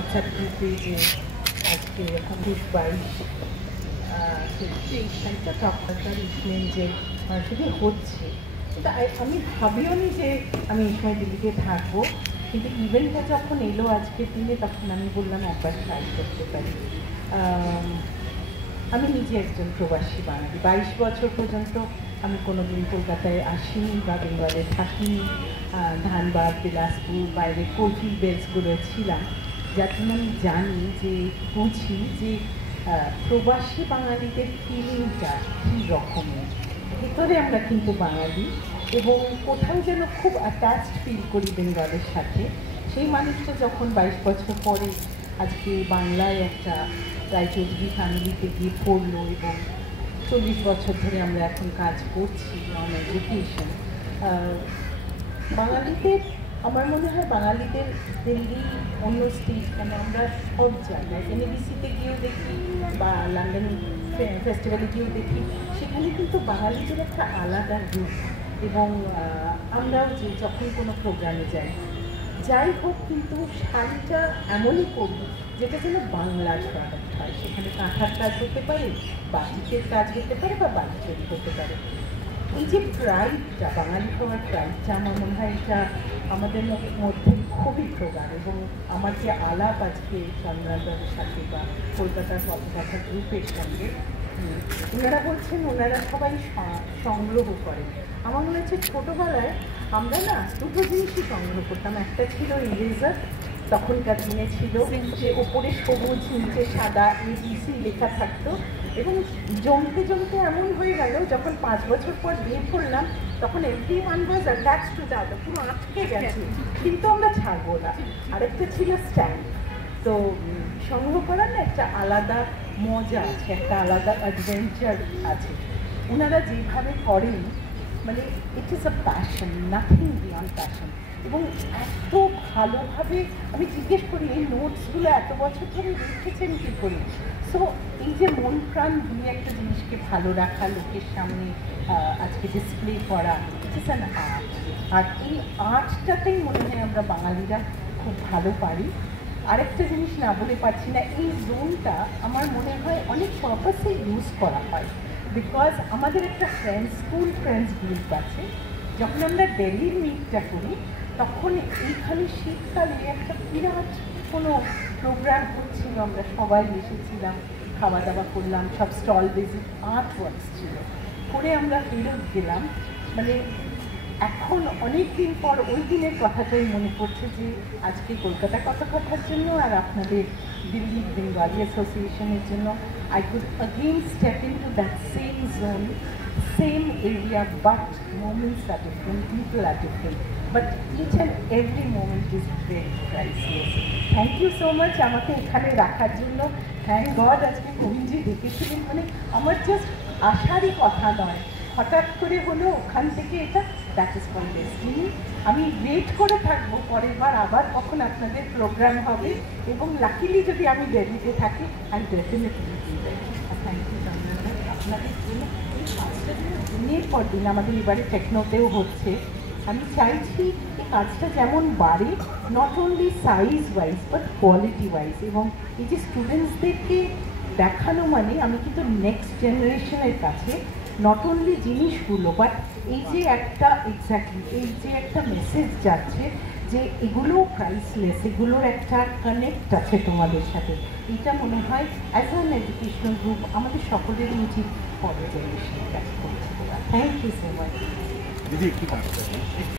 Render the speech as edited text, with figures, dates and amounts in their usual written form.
WhatsApp গ্রুপে যে আজকে ২২ তেইশ তারিখটা চক্রাকার ইসমেন্ট যে শুধু হচ্ছে, কিন্তু আমি ভাবিও নি যে আমি এই সময় দিল্লিতে থাকবো, কিন্তু ইভেন্টটা যখন এলো আজকের দিনে তখন আমি বললাম একবার ট্রাই করতে পারি। আমি নিজে একজন প্রবাসী বাঙালি, ২২ বছর পর্যন্ত আমি কোনোদিন কলকাতায় আসিনি বা বেঙ্গলে থাকিনি, ধানবাদ, বিলাসপুর, বাইরে কোচিং বেলসগুলো ছিলাম, যার জন্য আমি জানি যে বুঝি যে প্রবাসী বাঙালিদের ফিলিংটা কী রকমের। ভেতরে আমরা কিন্তু বাঙালি এবং কোথাও যেন খুব অ্যাটাচড ফিল করি বেঙ্গলের সাথে। সেই মানুষটা যখন ২২ বছর পরে আজকে বাংলায় একটা রায়চৌধুরী ফ্যামিলিতে গিয়ে পড়লো এবং ৪০ বছর ধরে আমরা এখন কাজ করছি অন এডুকেশন, বাঙালিদের আমার মনে হয় বাঙালিদের দিল্লি অন্য স্টেট কেন আমরা সব জায়গায় এনএবিসিতে গিয়েও দেখি বা লন্ডন ফেস্টিভ্যালে গিয়েও দেখি, সেখানে কিন্তু বাঙালিদের একটা আলাদা রূপ। এবং আমরাও যে যখন কোনো প্রোগ্রামে যাই হোক কিন্তু শাড়িটা এমনই করি যেটা যেন বাংলার প্রোডাক্ট হয়। সেখানে কাঁথার কাজ হতে পারে, বাটিকের কাজ হতে পারে বা বাটিকেরই হতে পারে। এই যে প্রাইডটা, বাঙালি হওয়ার প্রাইডটা, আমার মনে হয় এটা আমাদের মধ্যে খুবই প্রগাঢ়। এবং আমার যে আলাপ আজকে চন্দ্রাদার সাথে বা কলকাতার পথঘাটা গ্রুপের সঙ্গে, ওনারা বলছেন ওনারা সবাই সংগ্রহ করেন। আমার মনে হচ্ছে ছোটোবেলায় আমরা না দুটো জিনিসই সংগ্রহ করতাম। একটা ছিল ইরেজার, তখনকার দিনে ছিল যে ওপরে সবুজ নিচে সাদা ABC লেখা থাকতো, এবং জমতে জমতে এমন হয়ে গেল যখন ৫ বছর পর বিয়ে করলাম তখন everyone was attached to that, পুরো আটকে গেছে, কিন্তু আমরা ছাড়বো না। আরেকটা ছিল স্ট্যাম্প। তো সংগ্রহ করার না একটা আলাদা মজা আছে, একটা আলাদা অ্যাডভেঞ্চার আছে। ওনারা যেভাবে করেন মানে it is a passion, nothing beyond passion. এবং এত ভালোভাবে আমি জিজ্ঞেস করি এই নোটসগুলো এত বছর ধরে লিখেছেন কী করে। সো এই যে মন প্রাণ দিয়ে একটা জিনিসকে ভালো রাখা, লোকের সামনে আজকে ডিসপ্লে করা, ইট ইজ অ্যান আর্ট। আর এই আর্টটাতেই মনে হয় আমরা বাঙালিরা খুব ভালো পারি। আরেকটা জিনিস না বলে পারছি না, এই জোনটা আমার মনে হয় অনেক পারপাসে ইউজ করা হয়। বিকজ আমাদের একটা স্কুল ফ্রেন্ডস গ্রুপ আছে, যখন আমরা দিল্লির মিটটা করি তখন এইখানে শীতকালে একটা বিরাট কোনো প্রোগ্রাম হচ্ছিল, আমরা সবাই এসেছিলাম, খাওয়া দাওয়া করলাম, সব স্টল ভিজিট, আর্ট ওয়ার্কস ছিল, করে আমরা ফেরত গেলাম। মানে এখন অনেক দিন পর ওই দিনের কথাটাই মনে পড়ছে যে আজকে কলকাতা কথার জন্য আর আপনাদের দিল্লি বেঙ্গলি অ্যাসোসিয়েশনের জন্য I could again step into that same zone, same area, but moments are different, people are different, but each and every moment is very priceless. Thank you so much আমাকে এখানে রাখার জন্য। থ্যাংক গড আজকে কবিজি ডেকেছিলেন, মানে আমার just আশারই কথা নয়, হঠাৎ করে হলো ওখান থেকে এটা, দ্যাট ইজ ফর ডেস্টিনি। আমি ওয়েট করে থাকবো পরের বার আবার কখন আপনাদের প্রোগ্রাম হবে, এবং লাকিলি যদি আমি দিল্লিতে থাকি আই ডেফিনেটলি থ্যাংক ইউ চন্দ্রদা আপনাদের জন্য। এই কাজটা দিনের পর দিন আমাদের এবারে টেকনোতেও হচ্ছে। আমি চাইছি এই কাজটা যেমন বাড়ে, not only size wise but quality wise. এবং এই যে স্টুডেন্টসদেরকে দেখানো মানে আমি কিন্তু নেক্সট জেনারেশনের কাছে নট অনলি জিনিসগুলো বাট এই যে একটা এক্স্যাক্টলি এই যে একটা মেসেজ যাচ্ছে যে এগুলো প্রাইসলেস, এগুলোর একটা কানেক্ট আছে তোমাদের সাথে। এটা মনে হয় অ্যাজ অ্যান এডুকেশনাল গ্রুপ আমাদের সকলেরই উচিত পরের জেনারেশনের কাছে করতে। থ্যাংক ইউ সো মাচ দিদি।